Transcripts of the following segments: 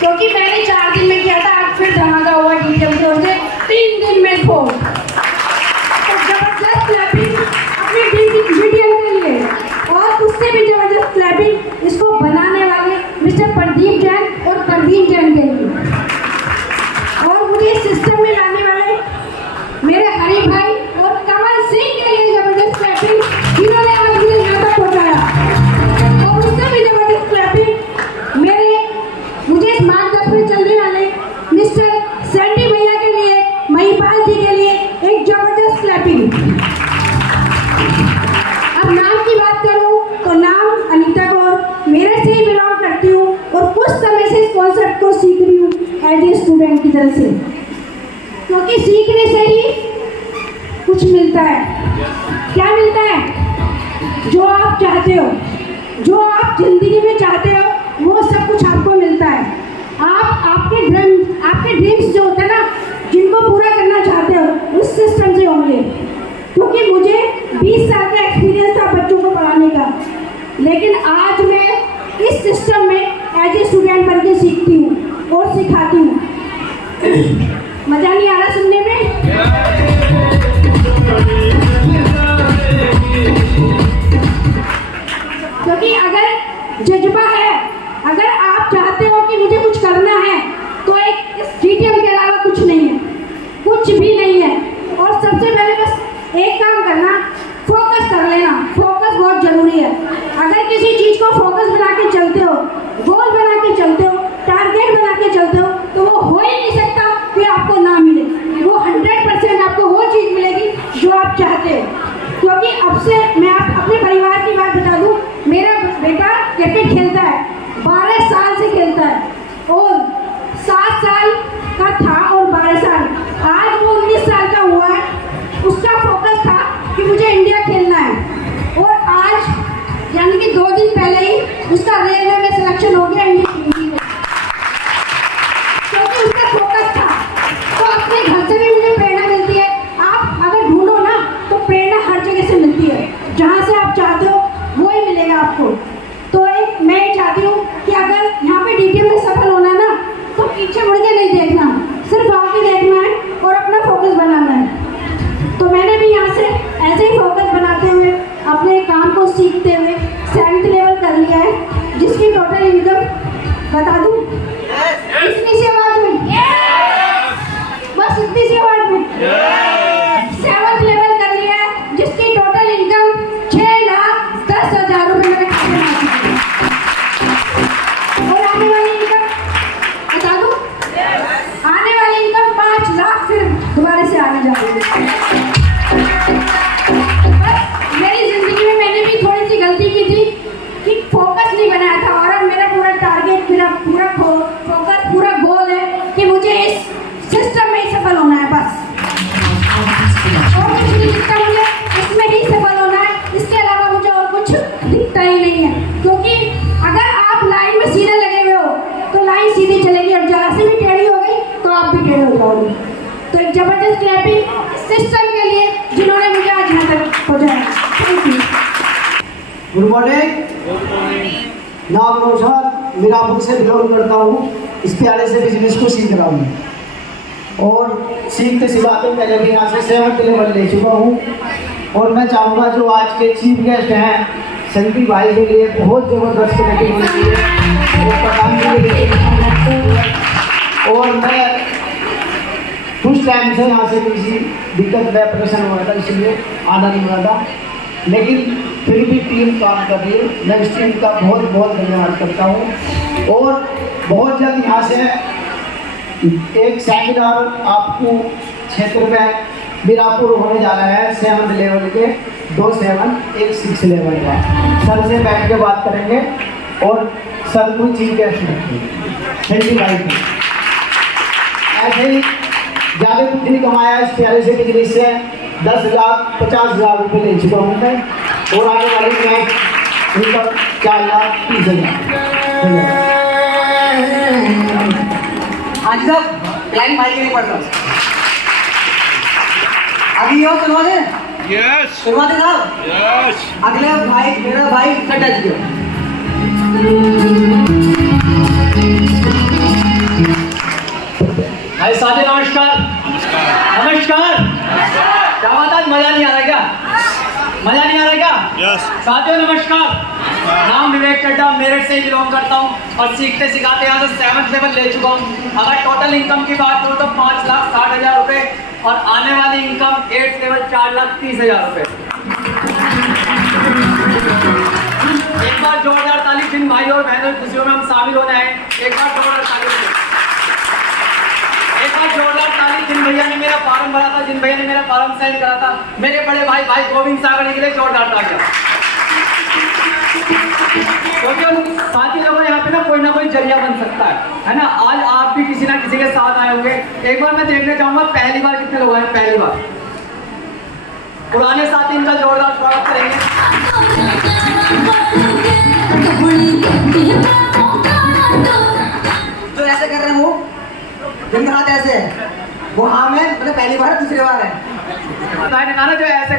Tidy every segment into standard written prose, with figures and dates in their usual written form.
क्योंकि मैंने 4 दिन में किया था, आज फिर धमाका हुआ डीजे की ओर से 3 दिन में फोन। तो जबरदस्त क्लैपिंग अपने वीडियो के लिए, और उससे भी जबरदस्त क्लैपिंग इसको बनाने वाले मिस्टर प्रदीप जैन और प्रवीण जैन के लिए, और मुझे इस सिस्टम में लाने वाले मेरे हरी भाई और कमल सिंह के लिए जबरदस्त क्लैपिंग, जिन्होंने आज मुझे यहाँ तक पहुँचाया। और उससे भी जबरदस्त क्लैपिंग मुझे इस मार्गदर्शन में चलने वाले मिस्टर सैंडी भैया के लिए, महिपाल जी के लिए एक जबरदस्त क्लैपिंग। अब नाम की बात करूं तो नाम अनीता कौर, मेरे से ही बिलोंग करती हूँ और कुछ समय से इस कॉन्सेप्ट को सीख रही हूँ एज ए स्टूडेंट की तरफ से, क्योंकि सीखने से ही कुछ मिलता है। क्या मिलता है? जो आप चाहते हो, जो आप जिंदगी में चाहते हो, वो सब कुछ आपको मिलता है। आप आपके ड्रीम्स जो होते हैं ना, जिनको पूरा करना चाहते हो, उस सिस्टम से होंगे। क्योंकि मुझे 20 साल का एक्सपीरियंस था बच्चों को पढ़ाने का, लेकिन आज मैं इस सिस्टम में एज ए स्टूडेंट बन के सीखती हूँ और सिखाती हूँ। मज़ा नहीं आ रहा सुनने में? क्योंकि अगर जज्बा है, अगर आप चाहते हो कि मुझे कुछ करना है, तो एक इस डीटीएम के अलावा कुछ नहीं है, कुछ भी नहीं है। और सबसे पहले बस एक काम करना, फोकस कर लेना। फोकस बहुत ज़रूरी है। अगर किसी चीज़ को फोकस बना के चलते हो, गोल बना के चलते हो, टारगेट बना के चलते हो, तो वो हो ही नहीं सकता कि आपको ना मिले। वो 100% आपको वो चीज़ मिलेगी जो आप चाहते हो। क्योंकि अब से मैं अपने परिवार की बात बता दूँ, मेरा बेटा क्रिकेट खेलता है, 12 साल से खेलता है, और 7 साल का था और 12 साल, आज वो 19 साल का हुआ है। उसका फोकस था कि मुझे इंडिया खेलना है, और आज यानी कि 2 दिन पहले ही उसका रेलवे में सिलेक्शन हो गया इंडिया में, क्योंकि उसका फोकस था। तो अपने घर से भी मुझे प्रेरणा मिलती है। आप अगर ढूंढो ना, तो प्रेरणा हर जगह से मिलती है, जहाँ से आप चाहते हो वो ही मिलेगा आपको। तो मैं चाहती हूँ कि अगर यहाँ पे डीटीएम में सफल होना है ना, तो पीछे मुड़ के नहीं देखना, सिर्फ आगे देखना है और अपना फोकस बनाना है। तो मैंने भी यहाँ से ऐसे ही फोकस बनाते हुए अपने काम को सीखते हुए 7th लेवल कर लिया है, जिसकी टोटल इनकम बता दूँ इतनी सी आवाज में, बस इतनी सी आवाज में 7th लेवल कर लिया है, जिसकी टोटल इनकम 6,10,000 रुपये मेरे खाते में। और आने वाली इनकम बता दूँ, आने वाली इनकम 5 लाख फिर दोबारा से आने जा रही है। मेरी जिंदगी में मैंने भी थोड़ी सी गलती की थी कि फोकस नहीं बनाया था, और अब मेरा पूरा टारगेट, मेरा पूरा फोकस, पूरा गोल है कि मुझे इस सिस्टम में ही सफल होना है, बस। और कुछ नहीं दिखता मुझे, इसमें ही सफल होना है, इसके अलावा मुझे और कुछ दिखता ही नहीं है। क्योंकि अगर आप लाइन में सीधे लगे हुए हो, तो लाइन सीधी चलेगी, और जहाँ से भी टेढ़ी हो गई तो आप भी टेढ़े हो जाओगे। तो एक जबरदस्त क्लैपिंग सिस्टम के लिए, जिन्होंने मुझे आज यहाँ तक पहुँचाया। Thank you. Good morning. नाम नौशाद, मीरापुर से बिलोंग करता हूँ। इस प्यारे से बिजनेस को सीख रहा हूँ, और सीखते सिखाते पहले भी यहाँ से 7th लेवल ले चुका हूँ। और मैं चाहूँगा जो आज के चीफ गेस्ट हैं संदीप भाई के लिए बहुत ज़बरदस्त क्लैपिंग होती है, और पठान के लिए। और मैं कुछ टाइम से यहाँ से किसी दिक्कत में ऑपरेशन हुआ था, इसलिए आना नहीं हुआ था, लेकिन फिर भी टीम काम कर रही है। मैं इस टीम का बहुत बहुत धन्यवाद करता हूँ। और बहुत जल्द यहाँ से एक सेमिनार आपको क्षेत्र में मीरापुर होने जा रहा है, 7th लेवल के 2 7 1 6 लेवल का। सर से बैठ के बात करेंगे, और सर को चीफ गेस्ट रखेंगे भाई को। ऐसे ही ज़्यादा कुछ नहीं कमाया इस प्यारे से बिजनेस से, 10,50,000 रुपये ले चुका हूँ मैं, और आगे वाले में उनका 4,30,000। आज सब क्लाइंट भाई के लिए पढ़ रहा हूँ। अभी यो सुनवा दे। यस सुनवा दे साहब। यस अगले भाई, मेरा भाई कटा जी। भाई साथी नमस्कार। नमस्कार। क्या बात है, मजा नहीं आ रहा क्या? मजा नहीं आ रहा क्या? साथियों नमस्कार। नाम विवेक चड्ढा, मेरठ से बिलोंग करता हूँ और सीखते सिखाते यहाँ से 7th लेवल ले चुका हूँ। अगर टोटल इनकम की बात करूँ तो 5,60,000 रुपये और आने वाली इनकम 8th लेवल 4,30,000 रुपये। एक बार जोरदार ताली जिन भाई और बहनों की खुशियों में हम शामिल होने आए। एक बार जोरदार ताली, एक बार जोरदार ताली जिन भैया ने मेरा फॉर्म भरा था, जिन भैया ने मेरा फॉर्म साइन करा था, मेरे बड़े भाई भाई गोविंद सागर के लिए जोरदार तालियां। क्योंकि उन साथी लोगों यहाँ पे ना कोई जरिया बन सकता है ना। आज आप भी किसी ना किसी के साथ आए होंगे। एक बार मैं देखना चाहूंगा पहली बार कितने लोग आए, पहली बार। पुराने साथी इनका जोरदार स्वागत करेंगे। जो ऐसे कर रहे हैं वो जिनके हाथ ऐसे है वो हाँ में मतलब पहली बार है, दूसरी बार है। मैंने कहा ना जो ऐसे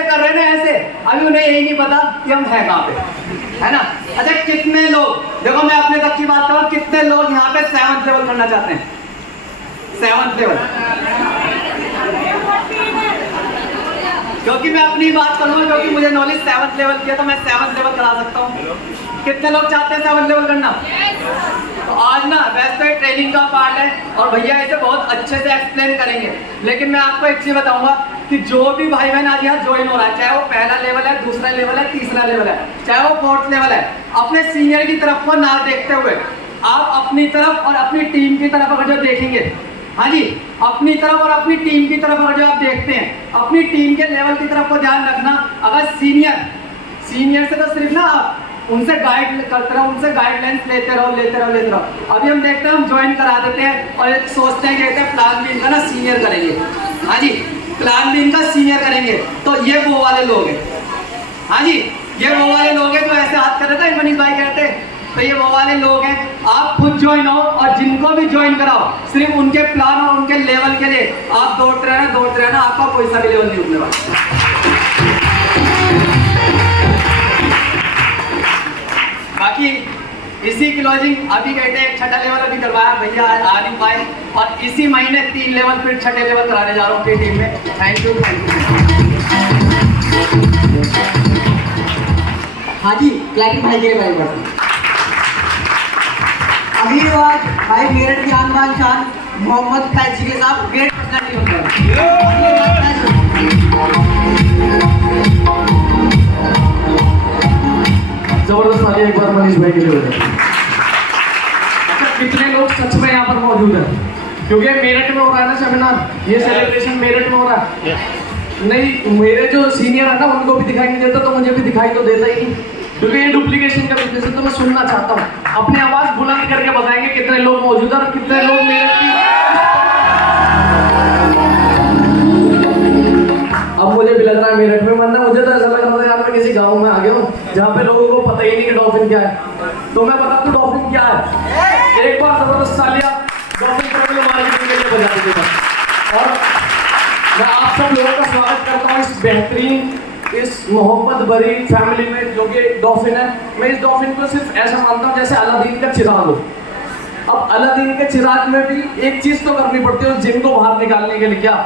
कर रहे हैं ना ऐसे, अभी उन्हें यही नहीं पता कि हम है कहाँ पे, है ना। अच्छा कितने लोग, देखो मैं अपने तक की बात करूँ, कितने लोग यहाँ पे 7th लेवल करना चाहते हैं? 7th level. क्योंकि मैं अपनी बात करूँगा, क्योंकि मुझे नॉलेज 7th लेवल की है तो मैं 7th लेवल करा सकता हूँ। कितने लोग चाहते हैं 7th लेवल करना? तो आज ना वैसे तो ट्रेनिंग का पार्ट है और भैया इसे बहुत अच्छे से एक्सप्लेन करेंगे, लेकिन मैं आपको एक चीज बताऊंगा कि जो भी भाई बहन आज यहाँ ज्वाइन हो रहा है, चाहे वो पहला लेवल है, दूसरा लेवल है, तीसरा लेवल है, चाहे वो 4th लेवल है, अपने सीनियर की तरफ को ना देखते हुए आप अपनी तरफ और अपनी टीम की तरफ अगर जो देखेंगे, हाँ जी, अपनी तरफ और अपनी टीम की तरफ अगर जो आप देखते हैं, अपनी टीम के लेवल की तरफ को ध्यान रखना। अगर सीनियर से तो सिर्फ ना आप उनसे गाइड करते रहो, उनसे गाइडलाइंस लेते रहो। अभी हम देखते हैं, हम ज्वाइन करा देते हैं और सोचते हैं, कहते हैं प्लान भी इनका ना सीनियर करेंगे। हाँ जी, प्लान भी इनका सीनियर करेंगे। तो ये वो वाले लोग हैं, हाँ जी, ये वो वाले लोग हैं जो ऐसे हाथ कर रहे थे मनीष भाई कहते हैं, तो ये वो वाले लोग हैं। आप खुद ज्वाइन हो और जिनको भी ज्वाइन कराओ सिर्फ उनके प्लान और उनके लेवल के लिए आप दौड़ते रहना, आपका कोई सा भी लेवल नहीं उठने वाला। बाकी इसी की लॉजिंग अभी कहते हैं 6ठा लेवल अभी करवाया भैया, आ नहीं पाए और इसी महीने 3 लेवल फिर 6ठे लेवल कराने जा रहा हूँ अपनी टीम में। Thank you. हाँ जी, क्लैपिंग भाई के लिए भाई बस। अभी बात भाई मेरठ की आन बान शान मोहम्मद फैज जी के साथ ग्रेट पर्सनालिटी होता है। जबरदस्त ताली एक बार मनीष भाई के लिए हो जाए। अच्छा कितने लोग सच में यहाँ पर मौजूद हैं? क्योंकि मेरठ में हो रहा है ना सेमिनार, ये सेलिब्रेशन मेरठ में हो रहा है। नहीं, मेरे जो सीनियर है ना उनको भी दिखाई नहीं देता तो मुझे भी दिखाई तो देता ही नहीं, क्योंकि ये डुप्लीकेशन का बिजनेस है। तो मैं सुनना चाहता हूँ, अपनी आवाज बुलंद करके बताएंगे कितने लोग मौजूद हैं और कितने लोग मेरठ की। अब मुझे भी लग रहा है मेरठ में, वरना मुझे तो ऐसा लग रहा था यार मैं किसी गांव में आ गया हूँ जहाँ पे लोगों को पता ही नहीं कि डॉल्फिन क्या है। तो मैं बता दूं डॉल्फिन क्या है। एक बार जबरदस्त तालियां डॉल्फिन ट्रैवल मार्केटिंग के लिए बजा दीजिएगा। और मैं आप सब लोगों का स्वागत करता हूँ इस बेहतरीन, इस मोहब्बत भरी फैमिली में जो कि डॉल्फिन है। मैं इस डॉल्फिन को सिर्फ ऐसा मानता हूँ जैसे अलादीन का चिराग हो। अब अलादीन के चिराग में भी एक चीज तो करनी पड़ती है, उस जिन को बाहर निकालने के लिए क्या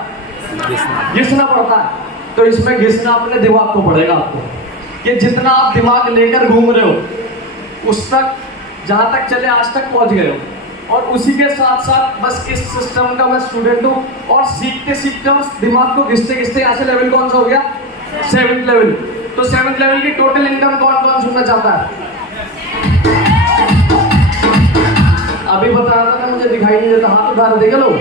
घिसना पड़ता है। तो इसमें घिसना अपने दिमाग को पड़ेगा आपको, कि जितना आप दिमाग लेकर घूम रहे हो उस तक, जहाँ तक चले आज तक पहुँच गए हो। और उसी के साथ साथ बस इस सिस्टम का मैं स्टूडेंट हूँ और सीखते सीखते उस दिमाग को घिसते घिसते यहाँ से लेवल कौन सा हो गया? 7th level. तो 7th लेवल की टोटल इनकम कौन कौन सुनना चाहता है? अभी बता रहा था ना, मुझे दिखाई नहीं देता, हाथ उठा देगा लोग।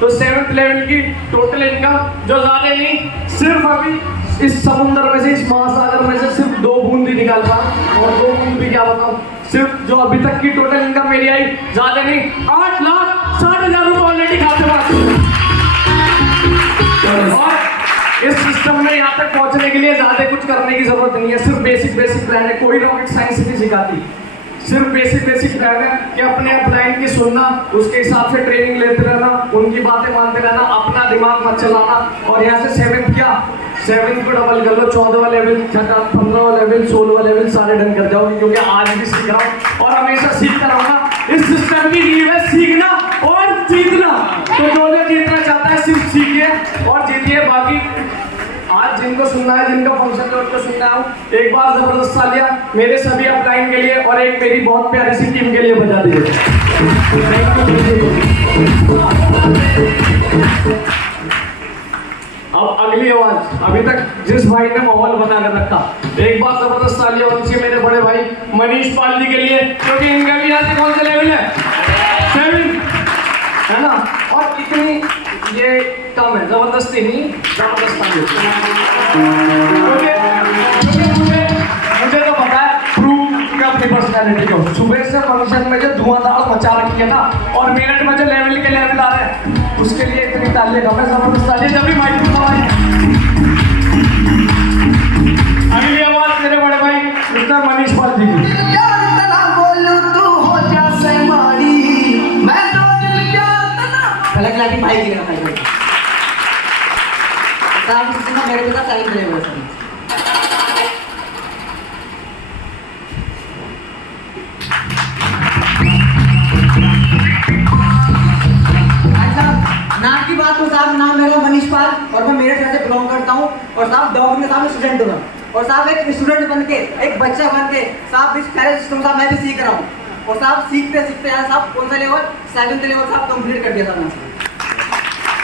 तो 7th लेवल की टोटल इनकम जो ज्यादा नहीं, सिर्फ अभी इस समुद्र में से, इस महासागर में से सिर्फ 2 बूंद ही निकाल पाऊँ। और 2 बूंद भी क्या बताऊँ, सिर्फ जो अभी तक की टोटल इनकम मेरी आई, ज्यादा नहीं, 8,60,000 रुपये ऑलरेडी खाते पास। और इस सिस्टम में यहाँ तक पहुँचने के लिए ज्यादा कुछ करने की जरूरत नहीं है, सिर्फ बेसिक प्लान है। कोई रॉकेट साइंस नहीं सिखाती, सिर्फ बेसिक प्लान है कि अपने अपलाइन की सुनना, उसके हिसाब से ट्रेनिंग लेते रहना, उनकी बातें मानते रहना, अपना दिमाग मत चलाना। और यहाँ से 7th क्या 7 को डबल कर लो, 14वां लेवल, 15वां लेवल, 16वां लेवल सारे डन कर जाओगे, क्योंकि आज भी सीख रहा हूँ और हमेशा सीखता रहूंगा। इस सिस्टम की नींव है सीखना और जीतना। तो जो जीतना चाहता है सिर्फ सीखिए और जीतिए। बाकी आज जिनको सुनना है, जिनका फंक्शन है उनको सुनना है, एक बार जबरदस्त तालियां मेरे सभी अपलाइन के लिए और एक मेरी बहुत प्यारी सी टीम के लिए बजा दीजिए। अब अगली आवाज, अभी तक जिस भाई ने माहौल बना कर रखा, एक बार जबरदस्त तालियां होनी चाहिए मेरे बड़े भाई मनीष पाल जी के लिए, क्योंकि इनका भी यहाँ से कौन सा लेवल है, 7 है ना। और इतनी ये कम है, जबरदस्ती नहीं, जबरदस्त तालियां। मुझे तो पता है प्रूव अपनी पर्सनैलिटी को। सुबह से फंक्शन में जो धुआंधार मचा रखी है ना, और मिनट में जो लेवल के लेवल आ रहे हैं, उसके लिए इतनी तालियां कम है, जबरदस्त तालियां। जब भी माइक अगली आवाज मेरे बड़े भाई मिस्टर मनीष पाल जी की। पहले क्लास भाई की ना भाई साहब कितना मेरे के साथ टाइम लेवल है। नाम की बात तो साहब, नाम मेरा मनीष पाल और मैं मेरठ से बिलोंग करता हूँ। और साहब डॉग में साहब स्टूडेंट हूँ, और साहब एक स्टूडेंट बन के, एक बच्चा बन के साहब इस सारे सिस्टम साहब मैं भी सीख रहा हूँ। और साहब सीखते सीखते यहाँ साहब कौन सा लेवल, 7th लेवल साहब कंप्लीट कर दिया था मैंने।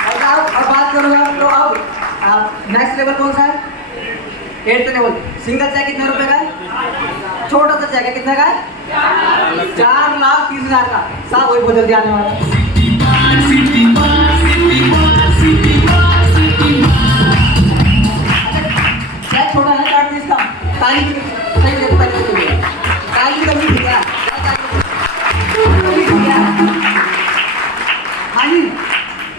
और साहब अब बात करूँगा तो अब नेक्स्ट लेवल कौन सा है, 8th लेवल। सिंगल चेक कितने रुपए का है, छोटा सा चेक है, कितने का है, 4,30,000 का। साहब वही बहुत जल्दी आने वाला है। छोटा है 4,30 का, ताली की सही देखो, ताली की कमी ठीक है। हाँ जी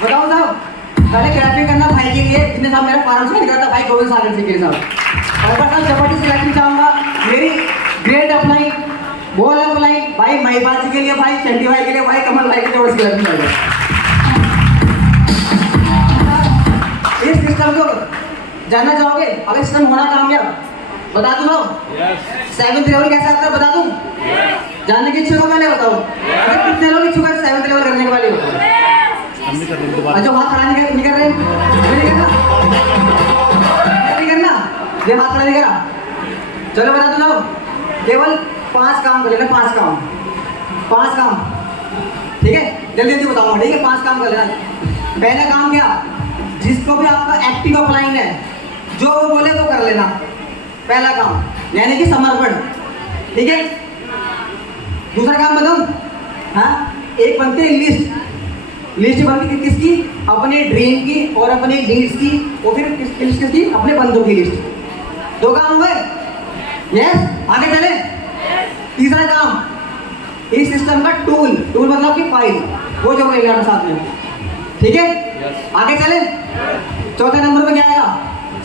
बताओ साहब, पहले ग्राफिंग करना भाई के लिए जिसने साहब मेरा फॉर्म साइन करा था, भाई गोविंद सागर जी के साहब। और साहब चपाटी से ग्राफिंग चाहूँगा मेरी ग्रेट अपलाइन बोल अपलाइन भाई महिपाल जी के लिए, भाई चंडी भाई के लिए, भाई कमल भाई के जोड़ से ग्राफिंग चाहूँगा। इस सिस्टम को जानना चाहोगे, अगर सिस्टम होना कामयाब बता दूं ना, 7th लेवल कैसे आता है बता दूं, जानने की इच्छुक हो मैंने बताऊं। अगर कितने लोग इच्छुक है 7th लेवल करने के वाले हो, जो हाथ खड़ा नहीं कर रहे, नहीं करना, ये हाथ खड़ा नहीं करा, चलो बता दूं ना, केवल 5 काम कर लेना, 5 काम, ठीक है, जल्दी जल्दी बताऊंगा, ठीक है, 5 काम कर लेना। पहला काम क्या, जिसको भी आपका एक्टिव अपलाइन है जो वो बोले वो कर लेना, पहला काम, यानी कि समर्पण, ठीक है। दूसरा काम बताऊं, हाँ, एक बनती है लिस्ट बनती है किसकी, अपने ड्रीम की और अपने नीड्स की, और फिर किसकी, अपने बंदों की लिस्ट। 2 काम हुए, यस, आगे चले। तीसरा काम, इस सिस्टम का टूल मतलब कि फाइल, वो जो ले लेना साथ में, ठीक है, आगे चले। चौथे नंबर पे क्या आएगा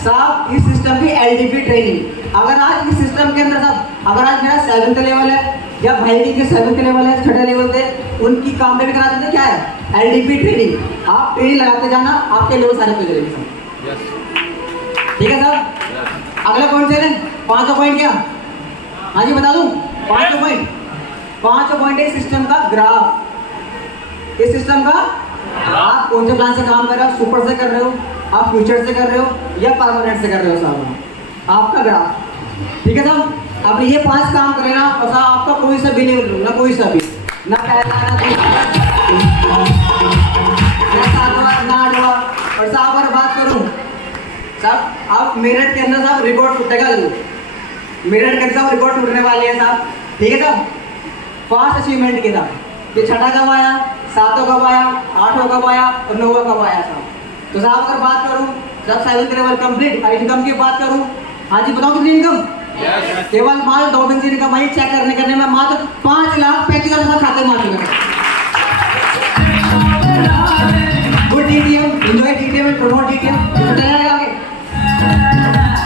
साहब, इस सिस्टम की LDP ट्रेनिंग। अगर आज इस सिस्टम के अंदर साहब, अगर आज मेरा 7th लेवल है या भाई के 7th लेवल है, 6ठे लेवल थे, उनकी काम पे भी करा देते, क्या है LDP ट्रेनिंग। आप ट्रेनिंग लगाते जाना, आपके लेवल सारे पे चलेंगे सर, ठीक है सर। अगला पॉइंट चले, 5वां पॉइंट क्या, हाँ जी बता दूं, 5वां पॉइंट है सिस्टम का ग्राफ। इस सिस्टम का आप कौन से प्लान से काम कर रहे हो, सुपर से कर रहे हो, आप फ्यूचर से कर रहे हो या परमानेंट से कर रहे हो साहब, आपका ग्राफ, ठीक है साहब। अब ये 5 काम कर लेना, और साहब आपका कोई सा भी नहीं, ना कोई सा भी, ना पहला ना 7वां ना 8वां। और साहब अगर बात करूँ साहब, आप मेरठ के अंदर साहब रिकॉर्ड टूटेगा जरूर, मेरठ के साहब रिकॉर्ड टूटने वाले हैं साहब, ठीक है साहब। फास्ट अचीवमेंट के साथ ये 6ठा कब आया, 7वां कब आया, 8वां कब आया और 9वां कब आया साहब। तो साहब अगर बात करूँ जब 7th लेवल कंप्लीट, इनकम की बात करूँ, हाँ जी बताओ कितनी इनकम, केवल माल डॉल्फिन की कमाई चेक करने में मात्र 5,35,000 खाते में आ चुके। Good DTM, enjoy DTM and promote DTM, चलेगा आगे।